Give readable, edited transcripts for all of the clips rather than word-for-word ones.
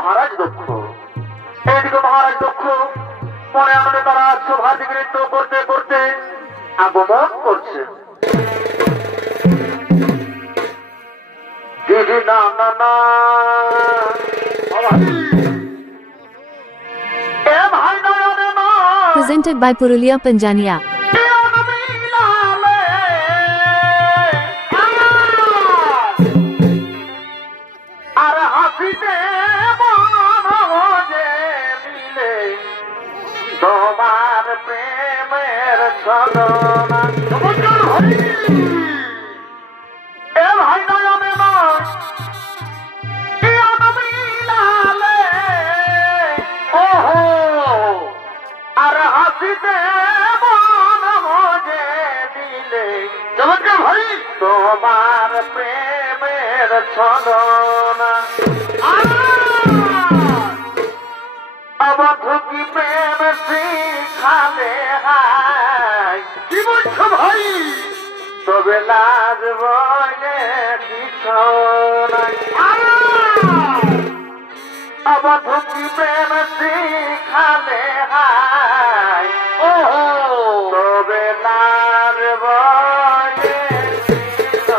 মহারাজ দক্ষ। এদিকে মহারাজ দক্ষ মনে আনন্দে তারা শোভা দিকে নৃত্য করতে করতে আগমন করছে। দিদি না না না Presented by Purulia Panjania. তোমার প্রেমের ছলনা এ ভাই নয়নে নয় ওহো আর হাসিতে মন মজে দিলে চমৎকার ভাই তোমার প্রেমের ছলনা অবধ কি প্রেম শিখালে হায় কি বলছো ভাই তবে লাজ বলে কিছু নাই অবধ কি প্রেম শিখালে হায় ও তবে লাজ বলে কিছু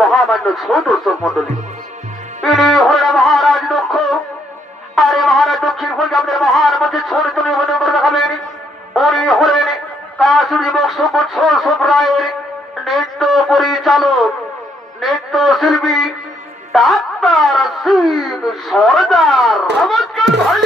মহামান্য ছোট মন্ডলী ইনি হলেন মহারাজ দক্ষ। আর এই মহারাজ দক্ষিণ হয়ে আমাদের মহান মধ্যে ছোট তুমি মনে করে দেখাবেন উনি হলেন কাশুরি বক্তব্য রায়ের নৃত্য পরিচালক নৃত্য শিল্পী ডাক্তার সিং সরদার। চমৎকার ভাই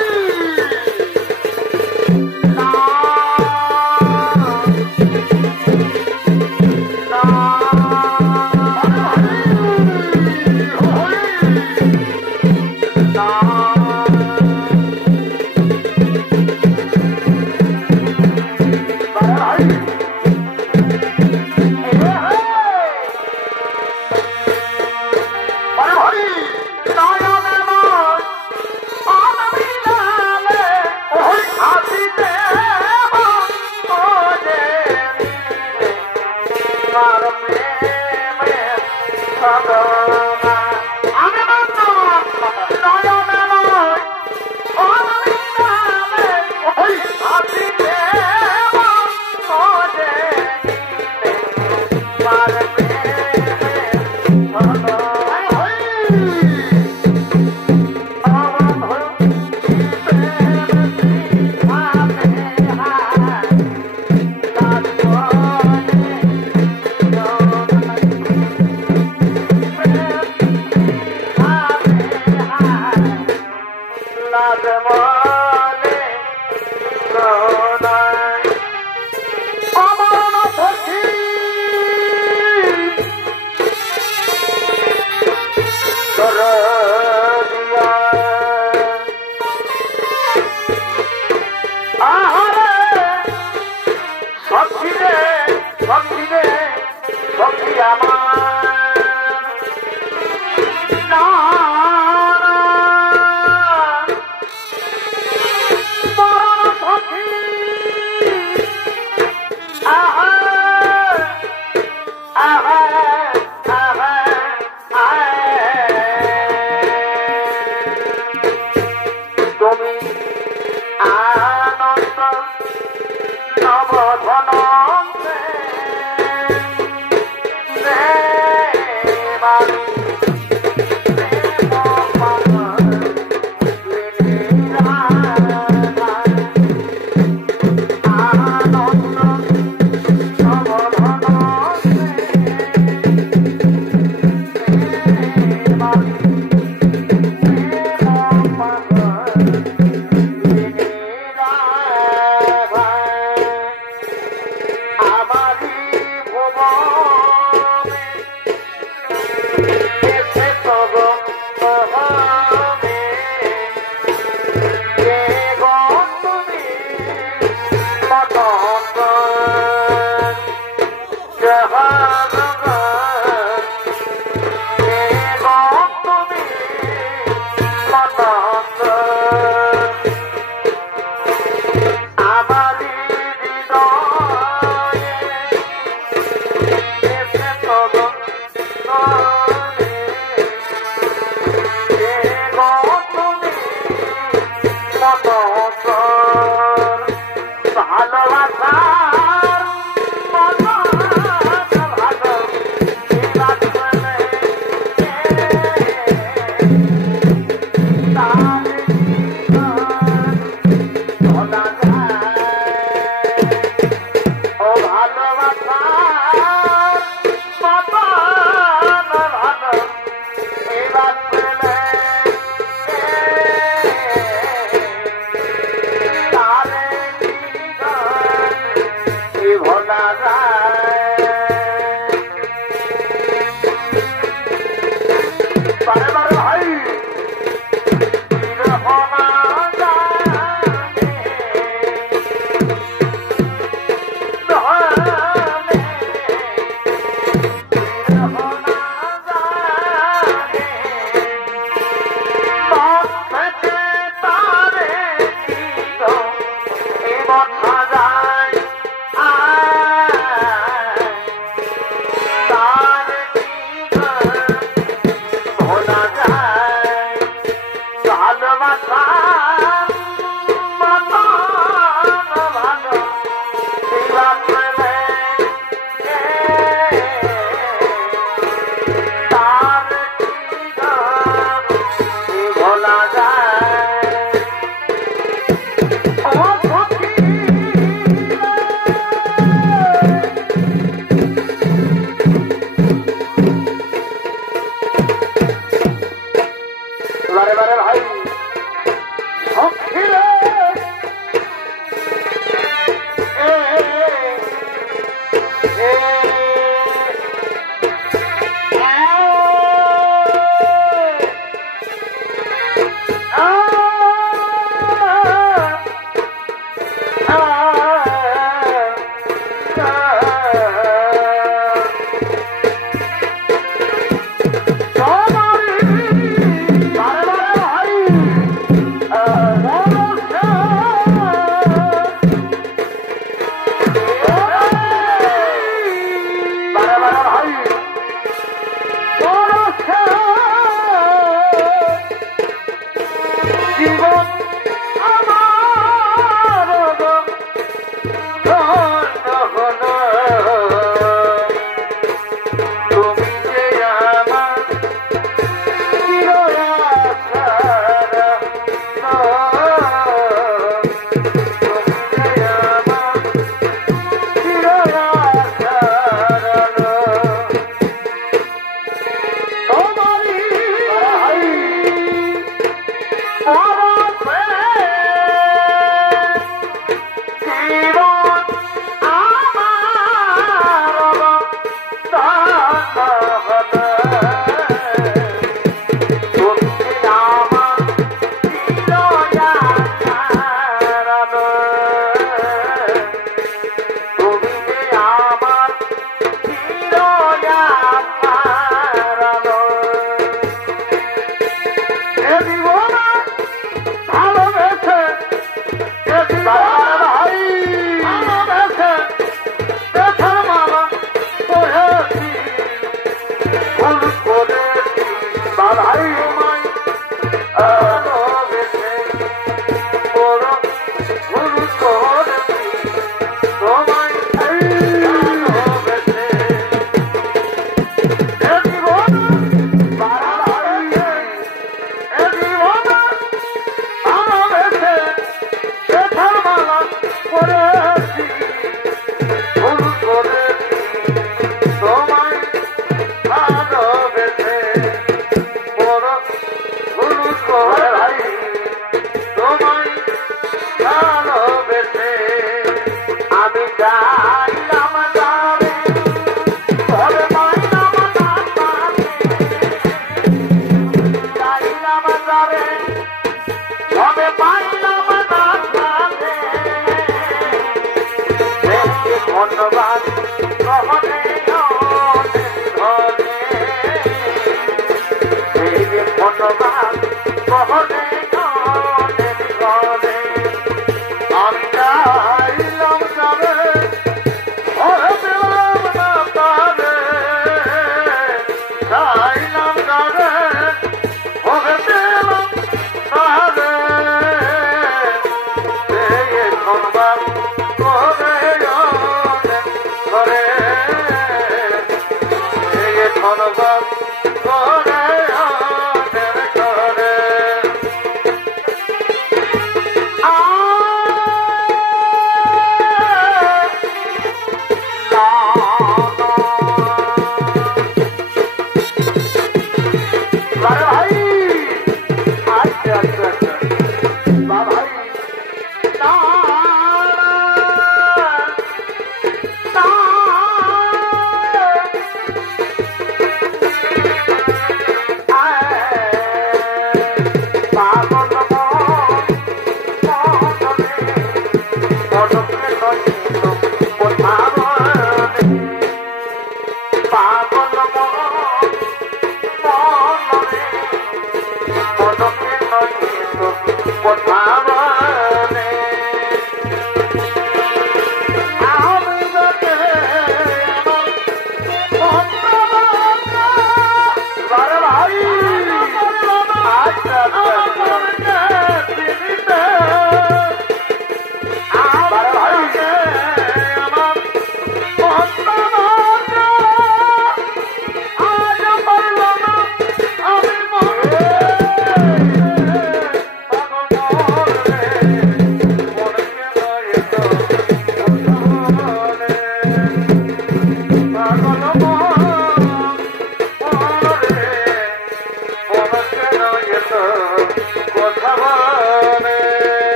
Hare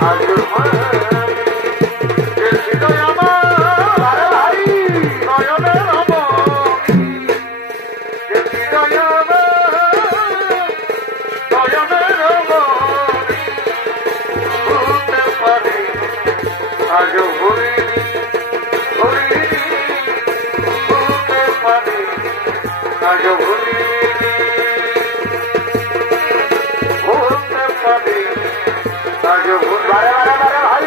আজ হৃদয় আমার ভাই নয়নের মনি হৃদয় আমার নয়নের মনি ভুলতে পারি আজ ভুলিনি ভুলিনি ভুলতে পারি আজ ভুলিনি ভুলতে পারি আজ বারে বারে বারে ভাই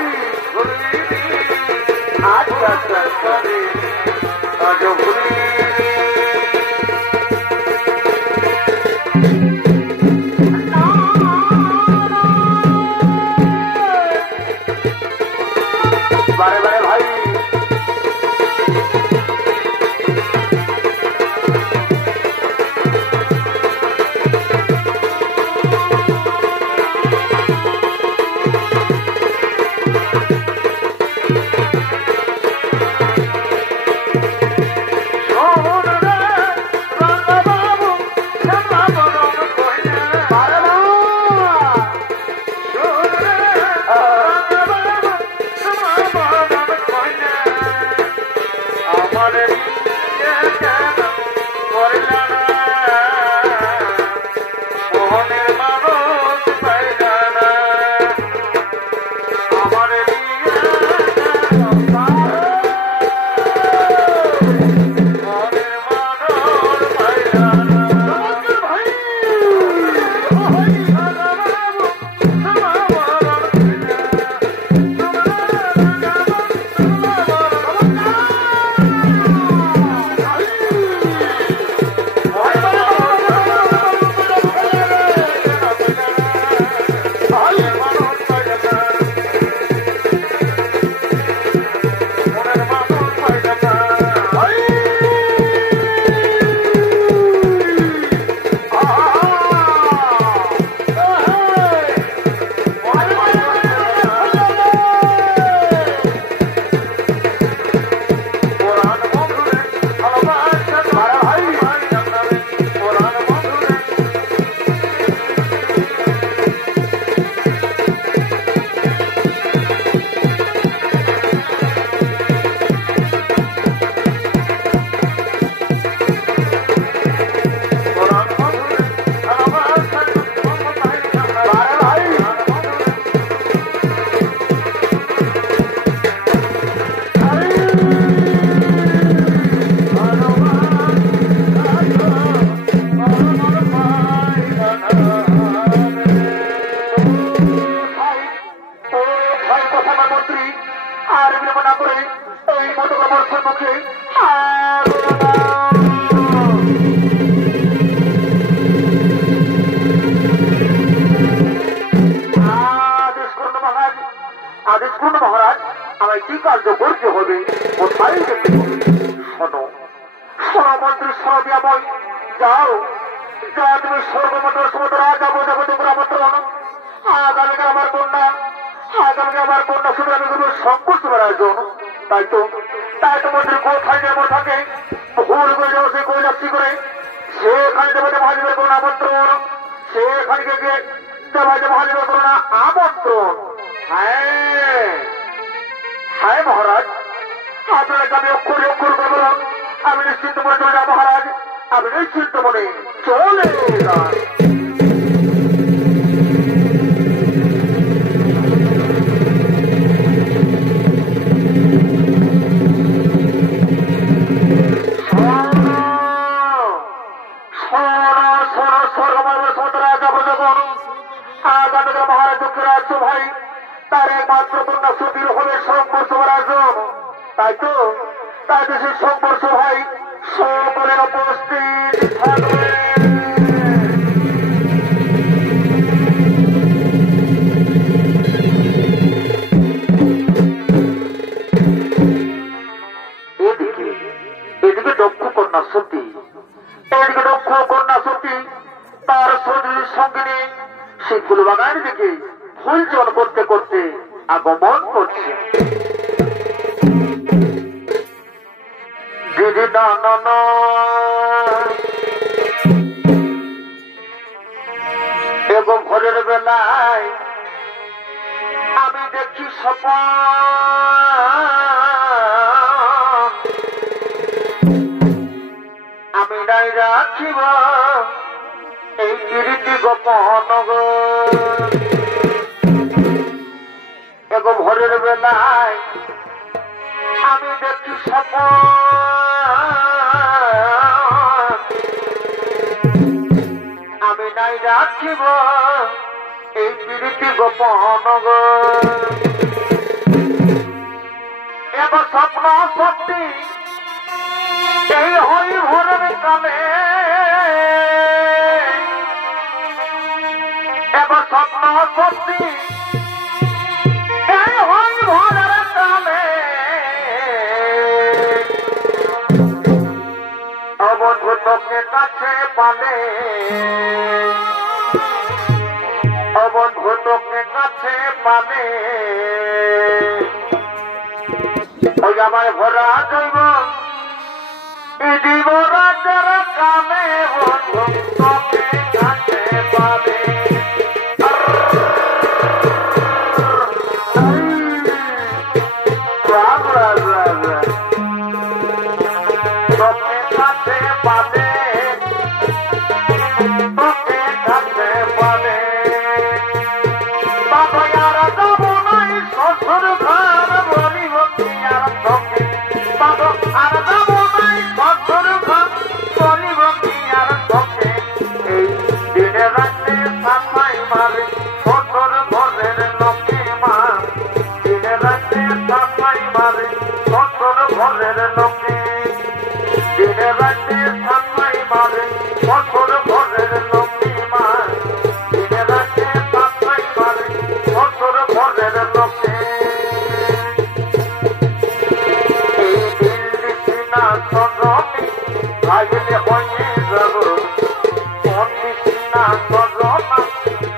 ভুলিনি আচ্ছা আচ্ছা পারি আজ ভুলিনি বারে বারে ভাই স্বপন আমি নাই রাখিব এই গিরিটি গোপন গো এগো ভোরের বেলায় আমি দেখি স্বপন আমি নাই রাখিব এই গিরিটি গোপন গো এবার স্বপ্ন সত্যি এই হই ভোরের কালে এবার স্বপ্ন সত্যি এই হই ভোরের কালে অবধূ তোকে কাছে পালে অবধূ তোকে কাছে পালে ওই আমার ভরা জৈব দিব রাজার কামে বন্ধু তোকে কাছে পাবে তোকে কাছে পাবে তোকে কাছে পাবে বাবা আর যাবো নাই শ্বশুর ঘর বলিব কি আর তোকে বাবা আর যাবো নাই শ্বশুর ঘর বলিব কি আর তোকে এই দিনে রাতে সাফাই মারে শ্বশুর ঘরের লোকে মা দিনে রাতে সাফাই মারে শ্বশুর ঘরের লোকে দিনে রাতে সাফাই মারে শ্বশুর ঘরের লোকে মা দিনে রাতে সাফাই মারে শ্বশুর ঘরের লোকে এই দিল্লি সিনা সজনী ভাইলে হয়ে যাব অতি সিনা সজনা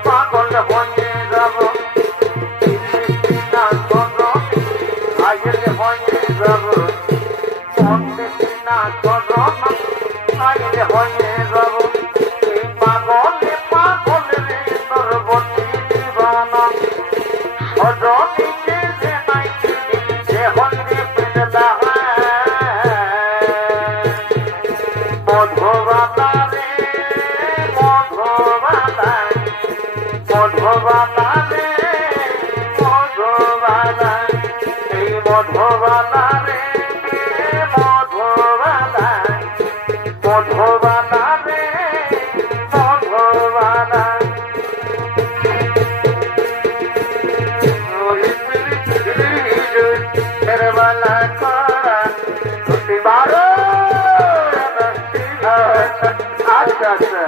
পাগল হয়ে যাব দিল্লি সিনা সজনী ভাইলে হয়ে যাব অতি সিনা সজনা ভাইলে হয়ে যাব এই পাগলে পাগলে রে তোর বটি দিবানা সজনীকে যে নাই যে হলে পেদা মধুবালা রে মধুবালা মধুবালা রে মধুবালা এই মধুবালা রে মধুবালা মধুবালা রে মধুবালা বালা করা বারো আচ্ছা আচ্ছা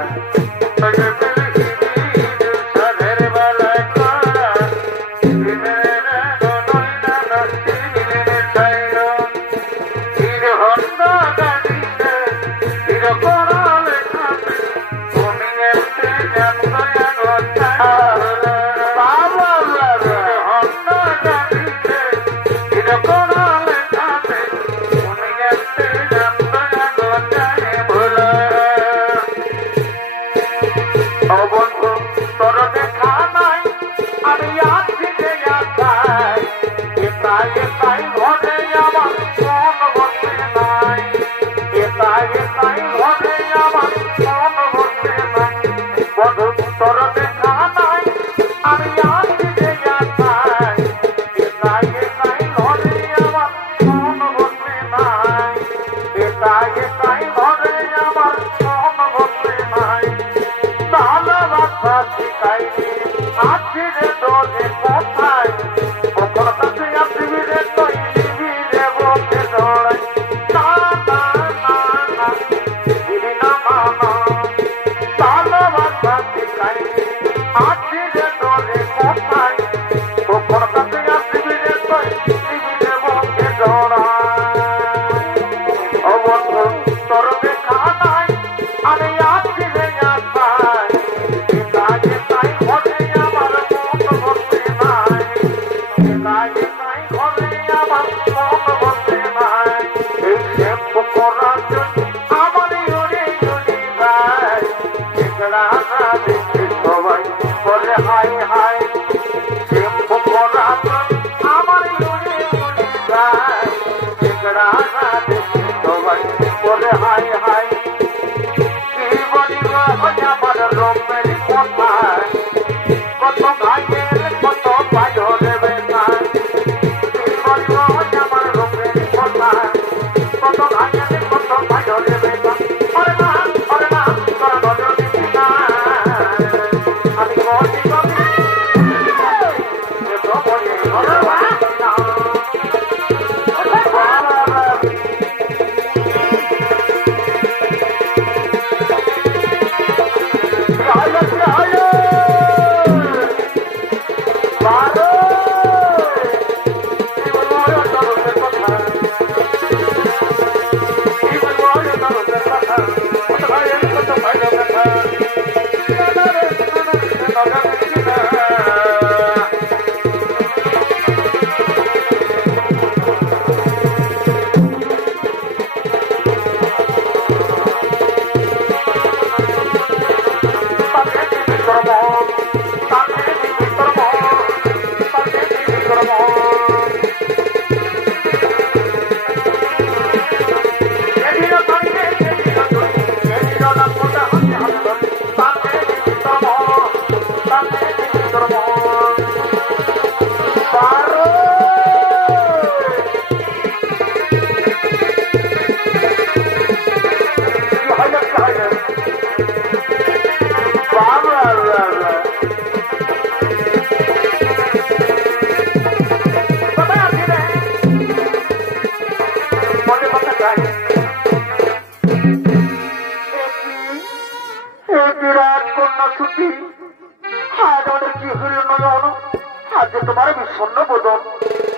বিষণ্ণ বদন।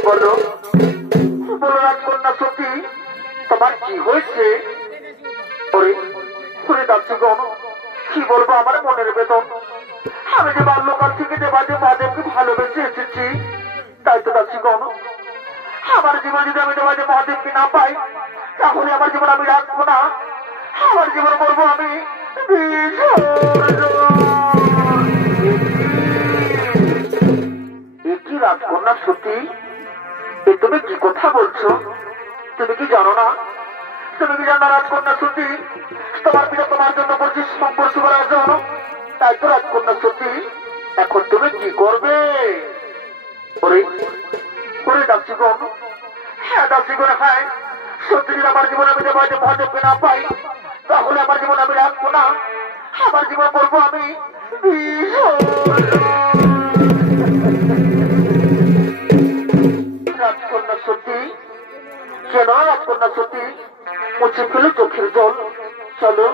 বলো বলো রাজকন্যা সতী, তোমার কি হয়েছে? ওরে ওরে দাসীগণ, কি বলবো আমার মনের বেদন। আমি যে বাল্যকাল থেকে দেবাদেব মহাদেবকে ভালোবেসে এসেছি, তাই তো দাসীগণ আমার জীবন যদি আমি দেবাদেব মহাদেবকে না পাই, তাহলে আমার জীবন আমি রাখবো না, আমার জীবন করবো আমি কি রাজকন্যা সত্যি, তুমি কি কথা বলছো? তুমি কি জানো না? তুমি কি জানো রাজকন্যা সত্যি, তোমার পিতা তোমার জন্য বলছিস সংঘর্ষ করার জন্য? তাই তো রাজকন্যা সত্যি, এখন তুমি কি করবে? ওরে ওরে দাসীগণ, হ্যাঁ দাসীগণ, হ্যাঁ সত্যি যদি আমার জীবন আমি দেবাদেব মহাদেবকে না পাই, তাহলে আমার জীবন আমি রাখবো না, আমার জীবন করবো আমি রাজকন্যা সত্যি। কেন রাজকন্যা সত্যি মুছে ফেলে চোখের জল? চলো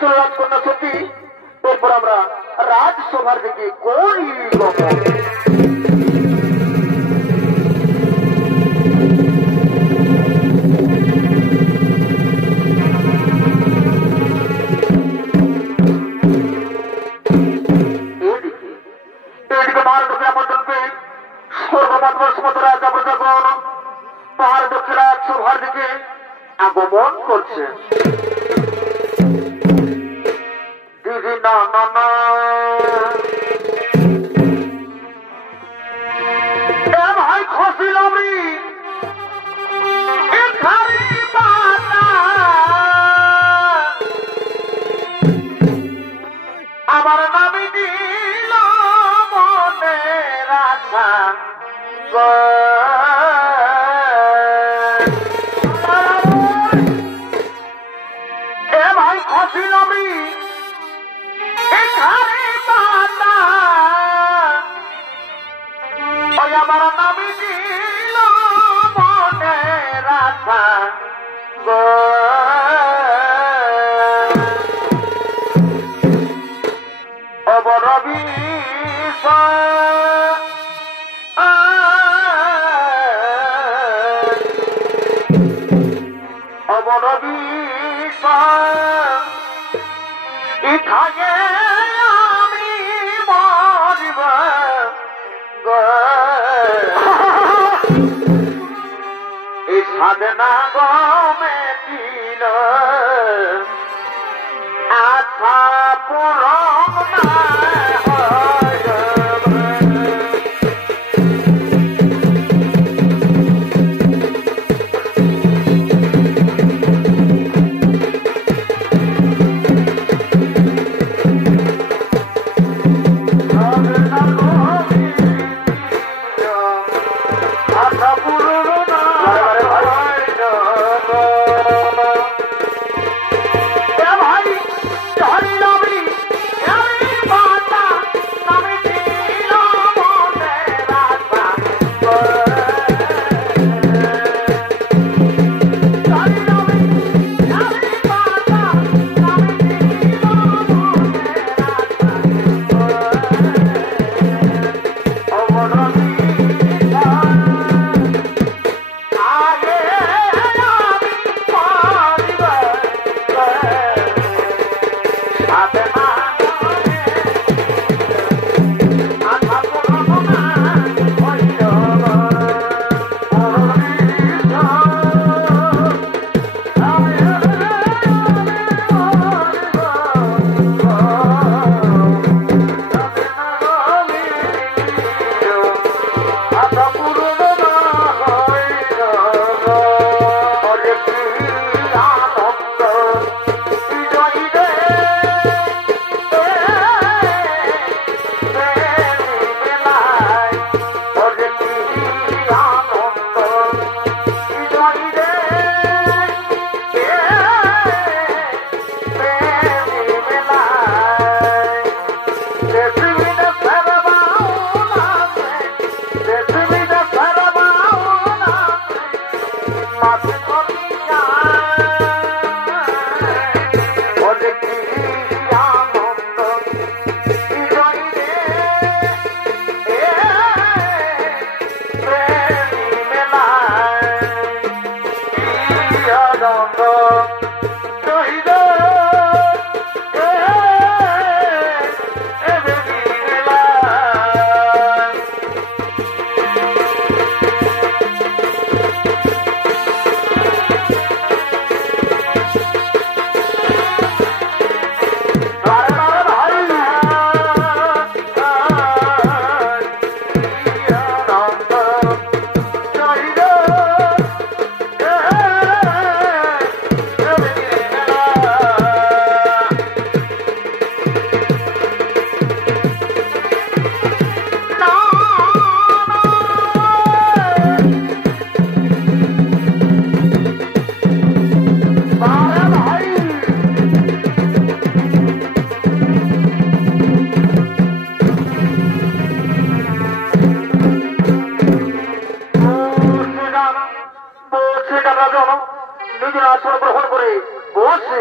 চলো রাজকন্যা সত্যি, এরপর আমরা রাজসভার দিকে করি গমন। এদিকে ভারতকে আমন্ত্রণ পেয়ে সর্বমাত্র রাজা প্রজাগণ পাহাড় দক্ষিণ রাজসভার দিকে আগমন করছে। দিদি না না না ভাই খসিলাম আমার নামি দিল মনে রাখা এ ভাই খসিলাম এখানে পাতা ওই আমার নামি দিল মনে রাখা অবরবি অবরবি ইথাগে আমি মরিব এই সাধনা গমে দিল আশা পূরণ না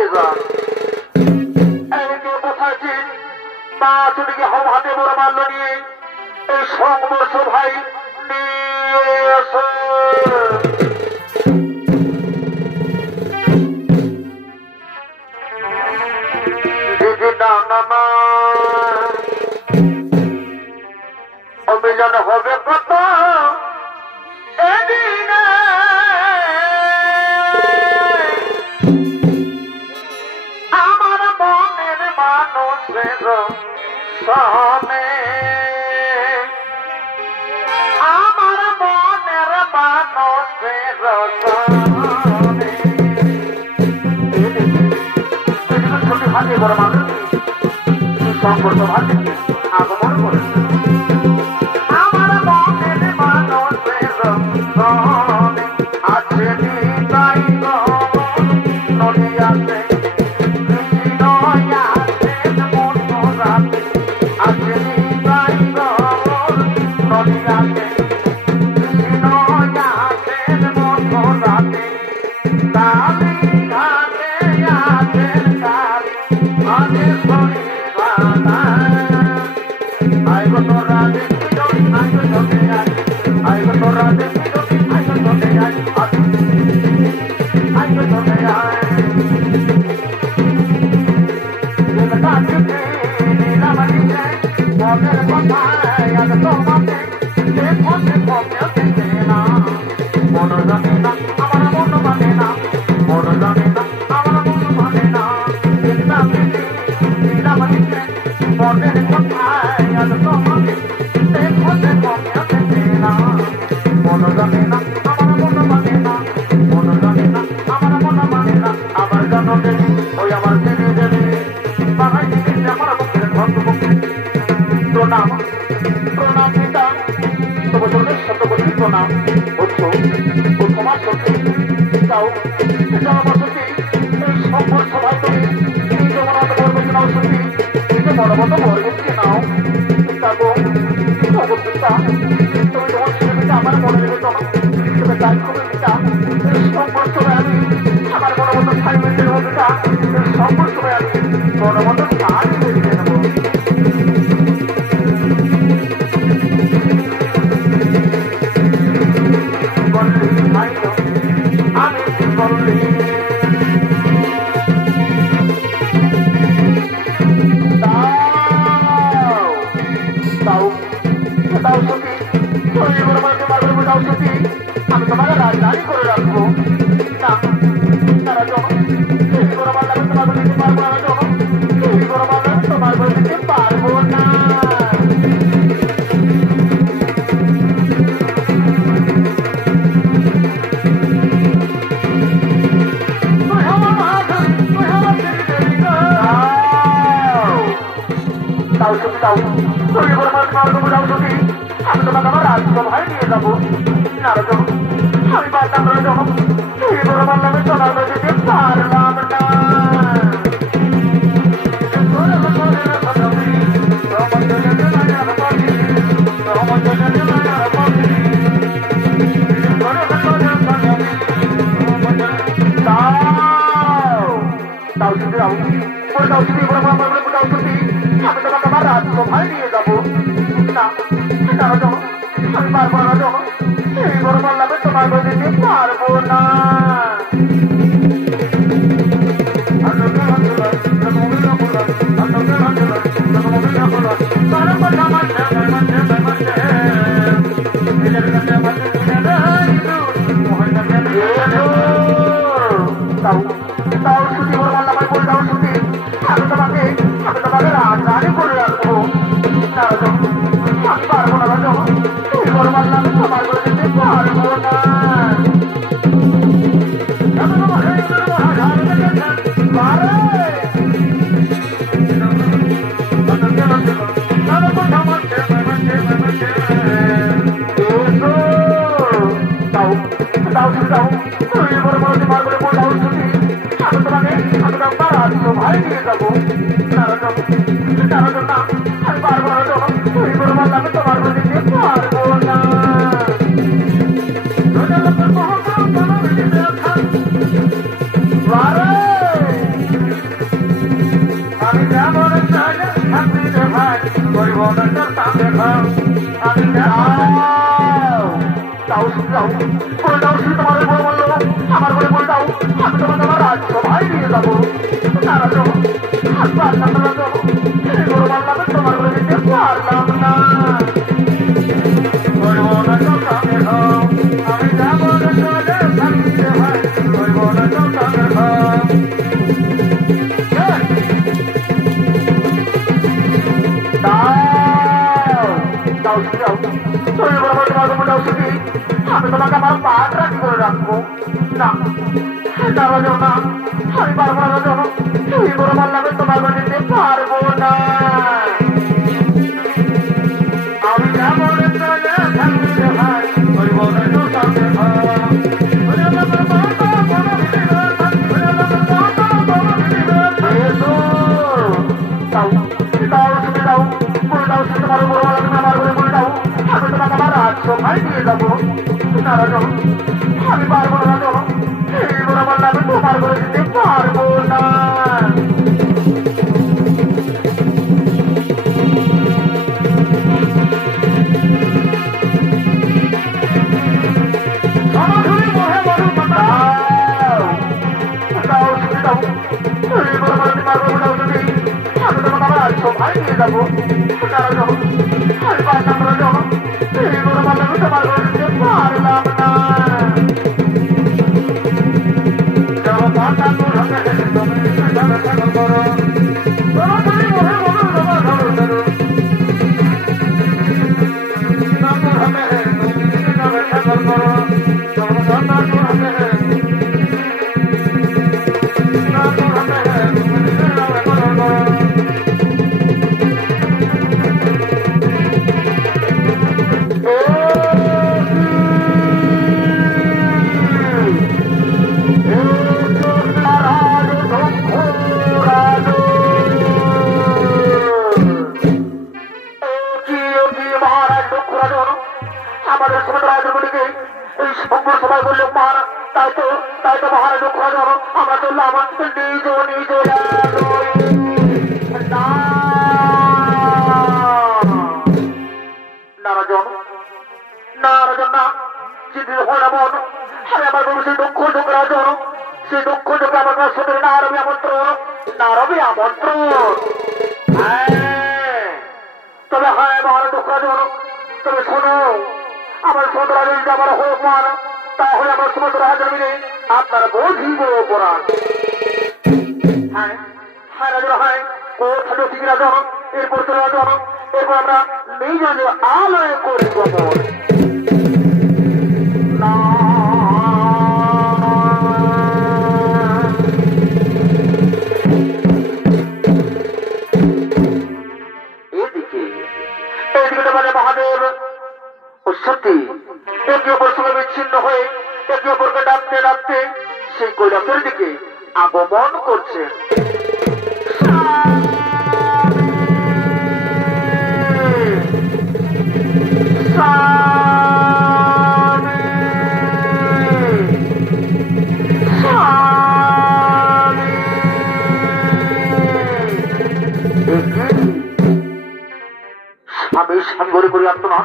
নিয়ে যান। এইকে কোথায় মা চুটিকে হম হাতে বড় মাল্য নিয়ে এই সংবর্ষ ভাই নিয়ে এসো। দিদি না অভিযান হবে কত এদিনে আমার মনের মানুষের সনে, আমার মনের মানুষের সনে ছোটি ভাগে বড় মানুষ সম্পর্ক ভাগে আগমন করেছে। আমার মনের মানুষের সনে আছে নিতাই নদী আছে দাও বলে দাও শুধু তোমার বলে বললো আমার বলে বলে দাও আমি তোমাকে আমার রাজসভায় নিয়ে যাবো নারাজ আমি পারলাম না রাজ বড় পারলাম তোমার বলে দিতে পারলাম না আমি যাবো আমি তোমাকে আমার পাট রাখি করে রাখবো না দাঁড়ানো না আমি পারবো না দাঁড়ানো তুমি বড় পারলাম তোমার দিতে পারবো না আমি যাবো সবাই নিয়ে যাবো নারাজ আমি পারবো না চলো এই বড় বললে আমি তোমার করে দিতে পারবো না সবাই নিয়ে যাবো নারাজ আমি পারলাম না চলো এই বড় বললে আমি তোমার করে দিতে পারলাম না চলো পাতা তোর হাতে তুমি করো আমাদের সময় রাজগুলিকে এই সবাই বললো মহারা তাই তো মহারাজ আমরা চললাম নিজ নিজ নারাজন নারাজন না চিঠির হরাবন আরে আমার বলবো সেই দক্ষ যোগ রাজন সেই দক্ষ যোগে আমার সাথে না রবি আমন্ত্রণ না রবি আমন্ত্রণ তবে হ্যাঁ মহারাজ দক্ষ রাজন তবে শোনো আমার সদরা যদি আমার হোক মান তাহলে আমার সমস্ত রাজার মিলে আপনার বোঝিব অপরাধ হ্যাঁ হ্যাঁ রাজন হ্যাঁ কোথায় ঠিক রাজন এরপর চলে রাজন এরপর আমরা নিজ আলয় করি গোপন এদিকে তোমাদের মহাদেব ও সত্যি একে অপর সঙ্গে বিচ্ছিন্ন হয়ে একে অপরকে ডাকতে ডাকতে সেই কৈলাসের দিকে আগমন করছে আমি স্বামী বলে করি আত্মনা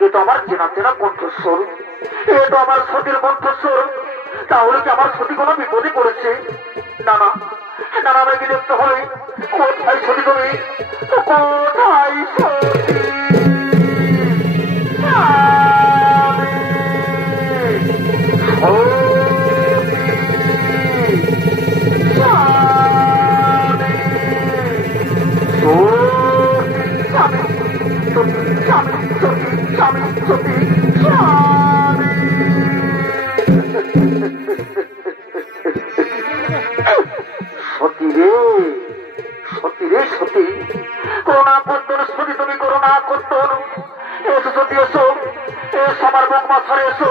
এ তো আমার চেনা চেনা কণ্ঠস্বর এ তো আমার সতীর কণ্ঠস্বর তাহলে কি আমার সতী কোনো বিপদে পড়েছে না না না আমাকে দেখতে হবে কোথায় সতী তুমি কোথায় সতী সতী রে সতী রে সতী করোনা কর্তন সতী তুমি করোনা কর্তন এসো সতী এসো সবার মুখ মাথারে এসো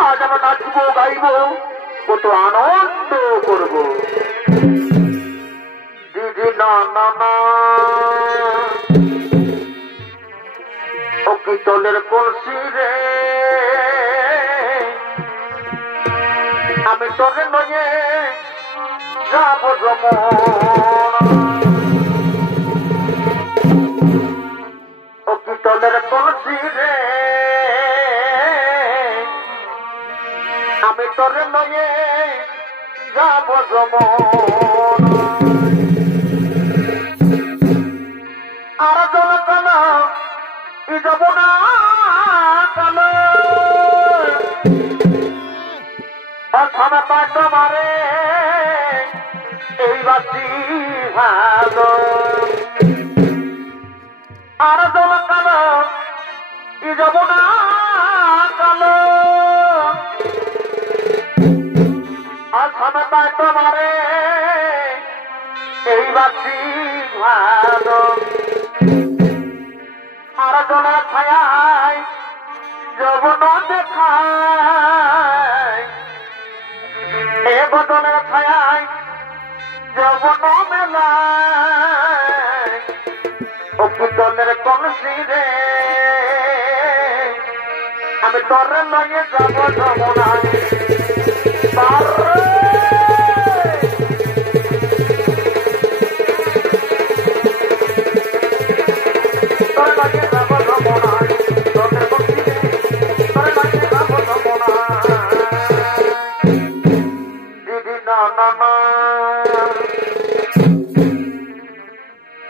আজ আমরা নাচবো গাইবো কত আনন্দ করবো দিদি না না না ও কীর্তনের কলসি রে আমি তোকে নয়ে যাব ও কীর্তনের কলসি রে তোরে লয়ে যাব যমন আর জল কাল ই যাব না কাল অছানা পায় তোমারে এই বাসি ভালো আর জল কাল ই যাব না কাল অছানা পায় তোমারে এই বাসি ভালো আর জলের ছায়ায় যৌবন দেখায় এ বদলের ছায়ায় যৌবন মেলায় ও পুতলের কলসি রে আমি তোরে লয়ে যাব যমুনায়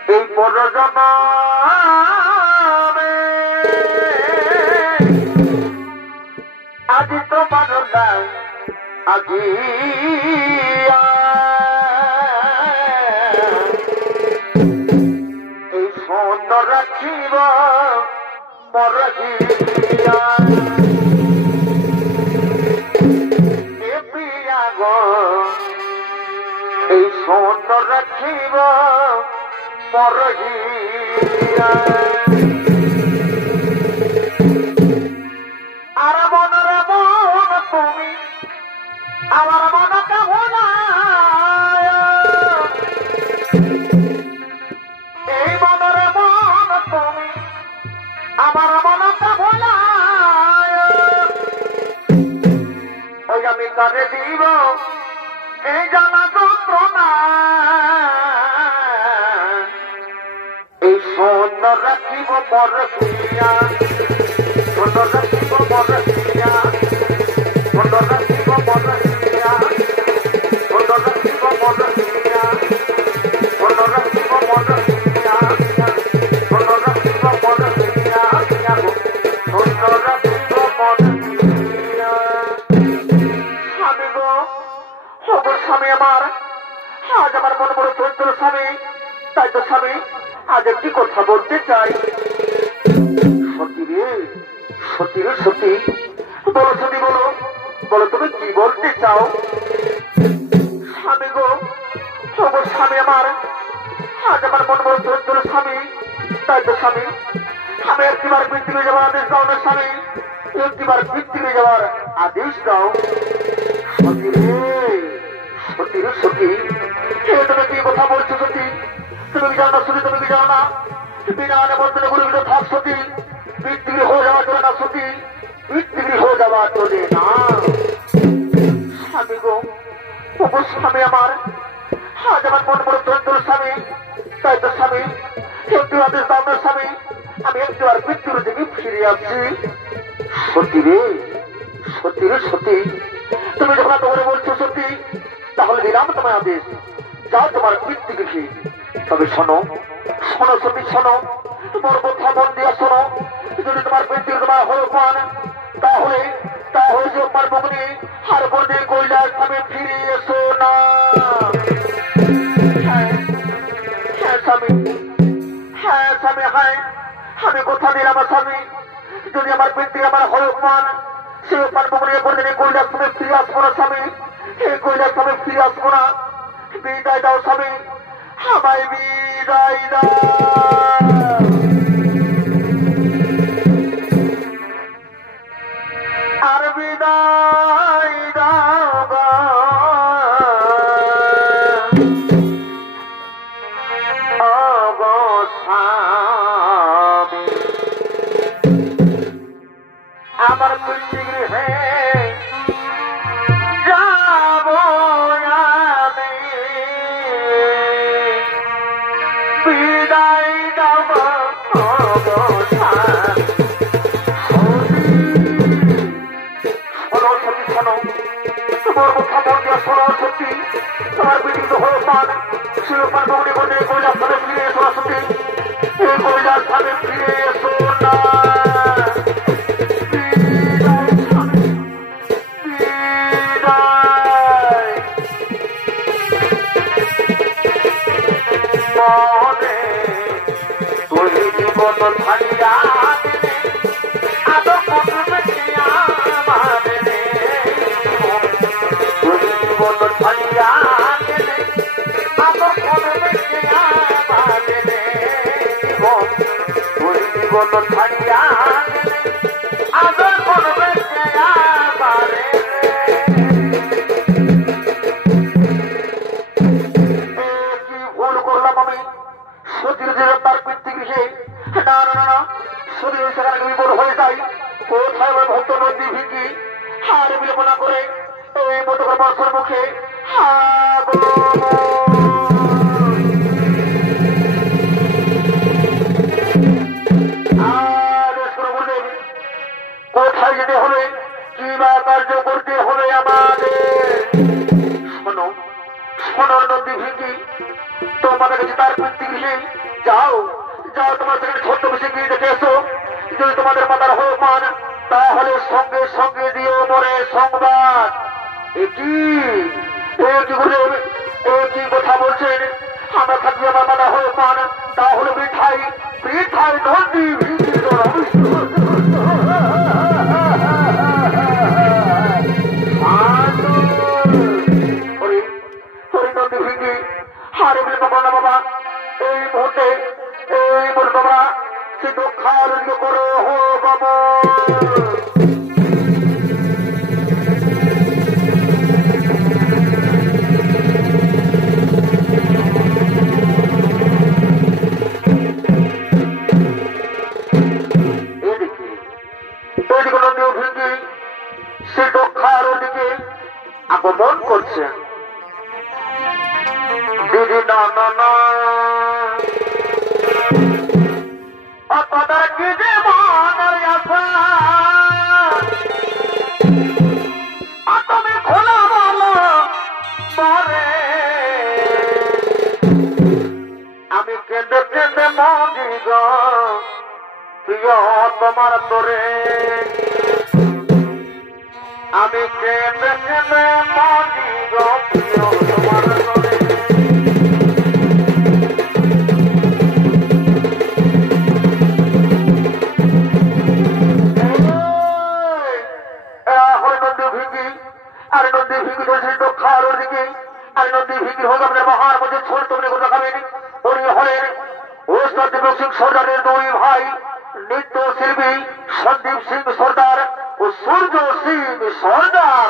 এই পরজন্মে আজি তোমার নাই আজি এই সুন্দর রাখিব পরহিয়া এ প্রিয়া গো এই সুন্দর রাখিব পরহিয়া আর মনের মন তুমি আমার মনকে ভোলায় এই মনের মন তুমি আমার মনকে ভোলায় ওই আমি কারে দিব এই জানা যন্ত্রণা এই সুন্দর রাখিব পরহিয়া সুন্দর রাখিব পরহিয়া সুন্দর রাখিব পরহিয়া সুন্দর রাখিব পরহিয়া সুন্দর রাখিব পরহিয়া সুন্দর রাখিব পরহিয়া সুন্দর রাখিব পরহিয়া স্বামী গো সবর স্বামী আমার আজ আমার মনে বড় চরিত্র স্বামী তাই তো স্বামী আজ একটি কথা বলতে চাই সত্যি রে সত্যি রে সত্যি বলো সত্যি বলো বলো তুমি কি বলতে চাও স্বামী গো সবর স্বামী আমার আজ আমার মন বড় চরিত্র স্বামী তাই তো স্বামী আমি একটিবার পৃথিবী যাওয়ার আদেশ দাও না স্বামী একটিবার পৃথিবী যাওয়ার আদেশ দাও সত্যি রে সত্যি রে সত্যি তুমি কি কথা বলছো সত্যি তুমি কি জানো না সত্যি তুমি কি জানো না বিনা বর্তনে গুরুবিদ থাক সত্যি পৃথিবী হয়ে যাওয়া চলে না সত্যি পৃথিবী হয়ে যাওয়া চলে না স্বামী গো স্বামী আমার আজ আমার মন বড় চরিত্র স্বামী তাই তো স্বামী একটু আদেশ দাও না স্বামী আমি একটু আর মৃত্যুর দিকে ফিরে আসছি সত্যি রে সত্যি রে সত্যি তুমি যখন তোমার বলছো সত্যি তাহলে দিলাম তোমার আদেশ যাও তোমার মৃত্যু দেখি তবে শোনো শোনো সত্যি শোনো তোমার কথা মন দিয়ে শোনো যদি তোমার মৃত্যু তোমার হয়ে পান তাহলে তাহলে যে তোমার বগনি আর বন্দি কৈলাস আমি ফিরে এসো না হ্যাঁ স্বামী হ্যাঁ স্বামী হ্যাঁ আমি কথা দিলাম স্বামী যদি আমার মৃত্যু আমার হয়ে পান সে তোমার বগনি বন্দি কৈলাস তুমি ফিরে আসবো না স্বামী এই কৈলাস আমি ফিরে আসবো না বিদায় দাও স্বামী আমায় বিদায় দাও আর বিদায় দাও অবস্থামি আমার গৃহে তুমি বলে কৈলাস ধামে ফিরে এসো না সত্যি, এই কৈলাস ধামে ফিরে এসো না। কোথায় যেতে হবে, কি বা কার্য করতে হবে আমাদের? শোনো শোনো নদী ভিঙ্গি, তোমাদের কাছে তার পিতৃগৃহে যাও, যাও তোমার সেখানে ছোট্ট বেশি গিয়ে দেখে এসো। যদি তোমাদের মাতার হোক মান, তাহলে সঙ্গে সঙ্গে দিও মরে সংবাদ। কি কথা বলছেন? আমরা থাকি আমার মাতা হোক মান, তাহলে বৃথাই বৃথাই নদী ভিঙ্গি বাবা, এই মুহূর্তে এই বল বাবা, সে দক্ষারণ্য করো হো বাবা। এদিকে নদীও ভেঙে সে দক্ষার দিকে আগমন করছে। দিদি না না না আপনাদের কি যে মনের আশা, তুমি খোলা বলো পরে, আমি কেঁদে কেঁদে মরি গো প্রিয় তোমার তোরে, আমি কেঁদে কেঁদে মরি গো প্রিয় তোমার তোরে। আর নদী ভিঙ্গি চলছে দক্ষার দিকে, আর নদী ভিঙ্গি হোক আপনার মহার মধ্যে ছোট তুমি কথা খাবেন। উনি হলেন ওস্তাদ দীপক সিং সর্দারের দুই ভাই, নৃত্য শিল্পী সন্দীপ সিং সর্দার ও সূর্য সিং সর্দার।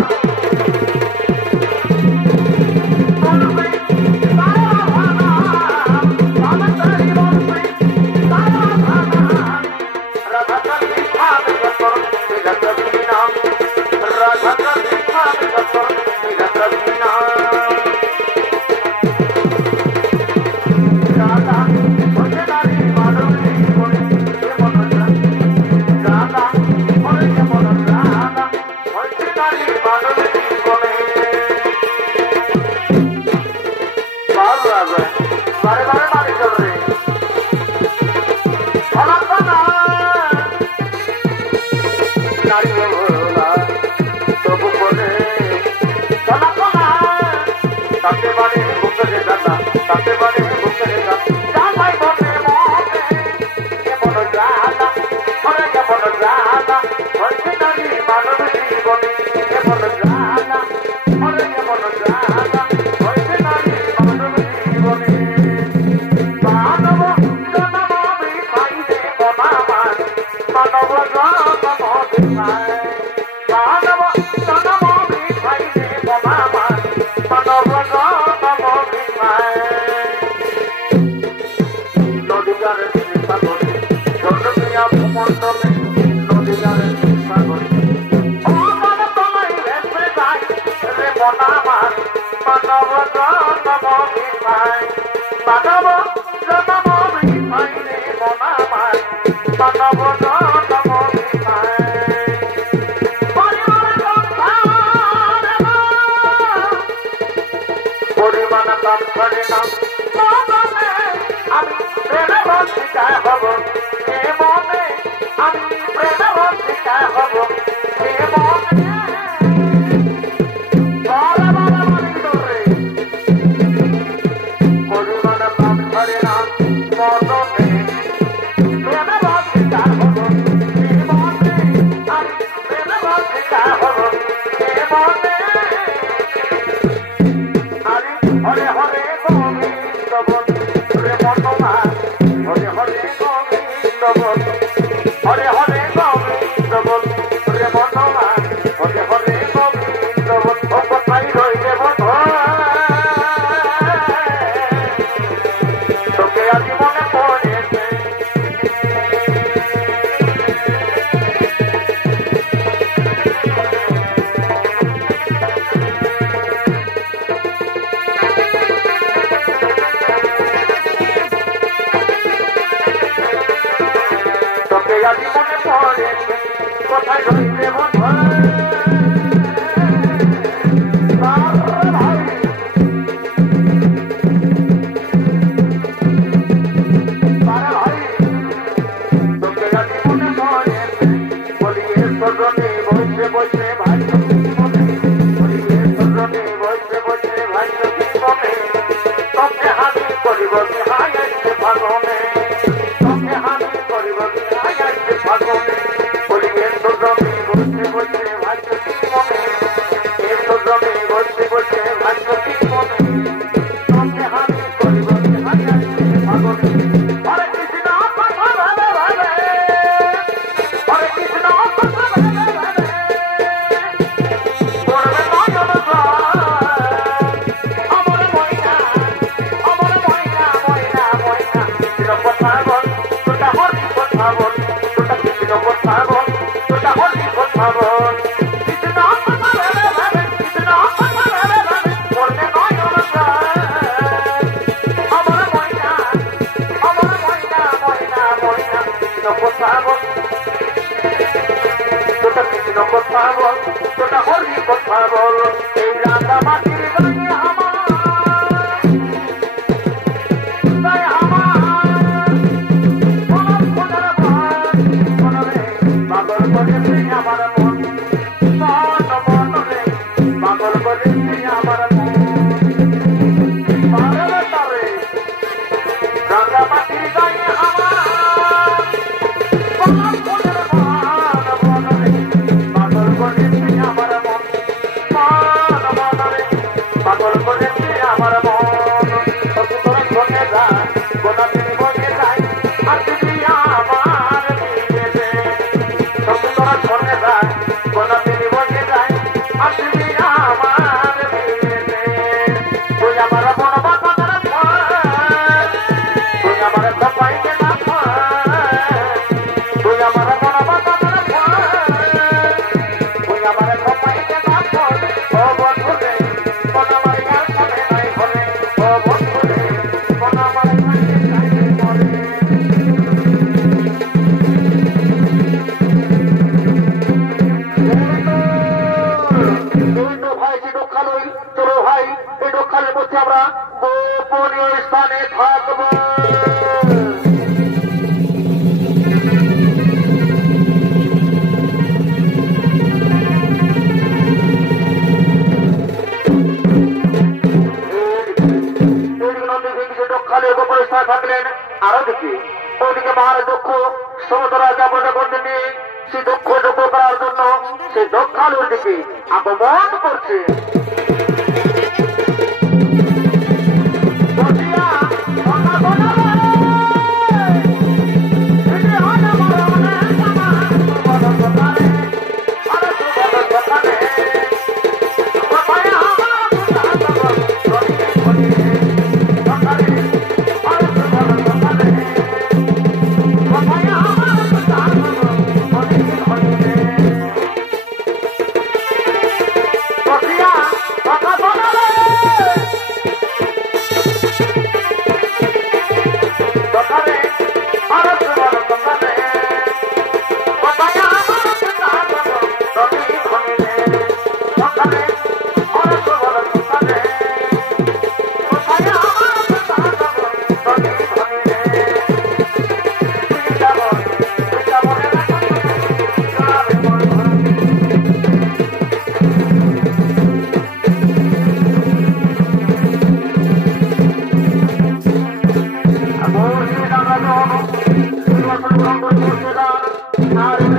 Baka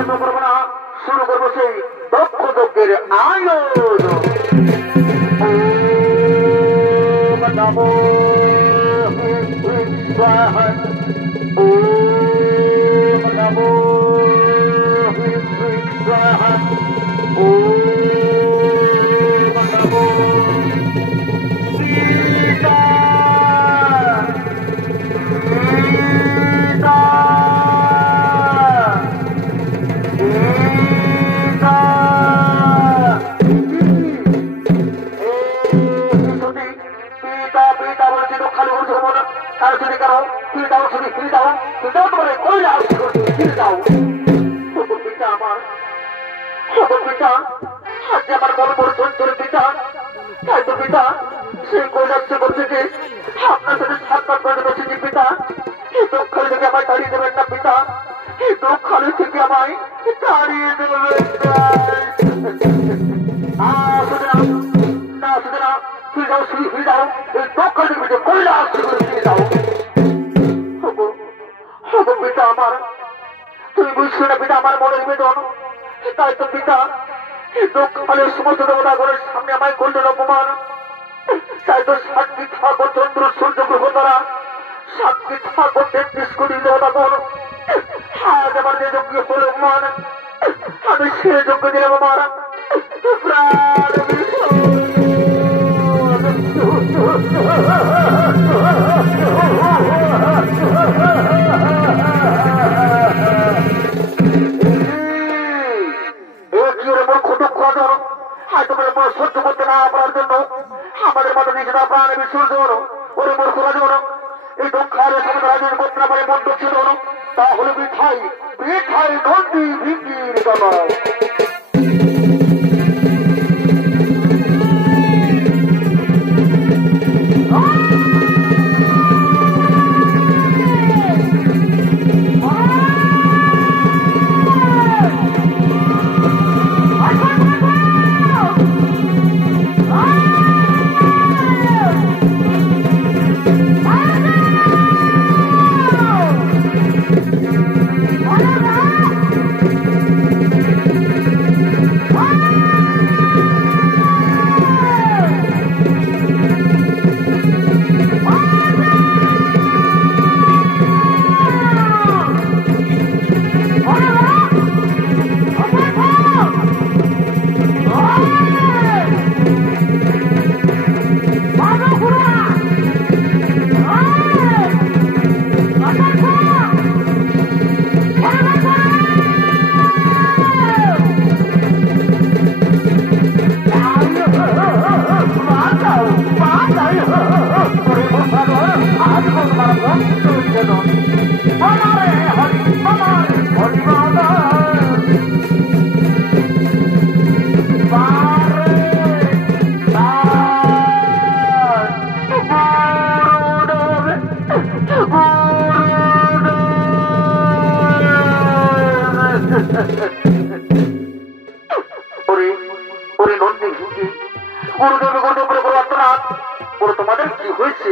বিলম্ব করবো না, শুরু করবো সেই দক্ষ যজ্ঞের আয়োজন। নমো স্বাহা, ওম নমো স্বাহা, ওম নমো সীতা সেই কৈলাস্য থেকে আপনার সাথে সাক্ষাৎ করে বসেছি পিতা। এই দক্ষিণ থেকে আমায় তাড়িয়ে দেবেন না পিতা, এই দক্ষিণ থেকে আমায় তাড়িয়ে দেবেন না। সুতরাং ফিরে যাও, ফিরে যাও, এই দক্ষিণ থেকে কৈলাস ফিরে যাও। পিতা আমার, তুমি বুঝছো না পিতা আমার মনের বেদন। তাই তো পিতা এই দক্ষিণের সমস্ত দেবতাগণের সামনে আমায় করলেন অপমান। তাই তো সাক্ষী থাকো চন্দ্র সূর্য গ্রহ তারা, সাক্ষী থাকো 33 কোটি দেবতাগণ। আজ আমার যে যজ্ঞ হল অপমান, আমি সে যজ্ঞ দিলাম আমার প্রাণ সহ্য করতে না পারার জন্য আমাদের মাথা নিচে না প্রাণ বিসর্জন। ওরে মূর্খরা জন, এই দক্ষিণের সাথে রাজের করতে না পারে মন্দ ছিল, তাহলে মিঠাই মিঠাই নন্দী ভিঙ্গির গলা। তোমাদের কি হয়েছে?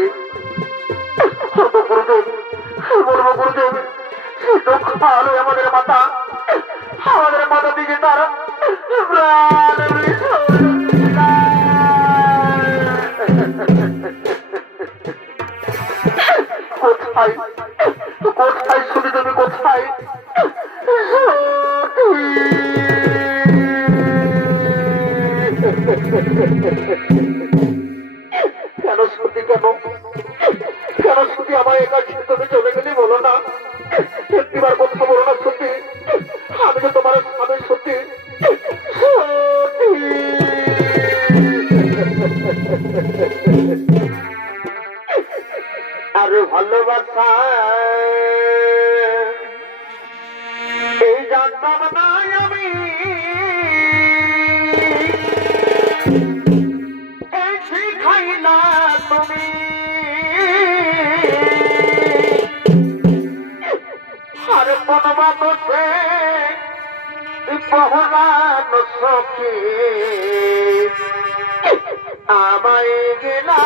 গুরুদেব বলবো গুরুদেব, আমাদের মাতা দিকে তার কোথায় কোথায় শুনি তুমি কোথায়? কেন সত্যি কেন কেন সত্যি আমার একা তুমি চলে গেলে বলো না, একটিবার কথা বলো না সত্যি, আমি তো তোমার স্বামী সত্যি। আরে ভালোবাসা এই জানতাম না আমি, এই শিখাই না তুমি, আর কোন মানুষে পহরানো সখী আমায় গেলা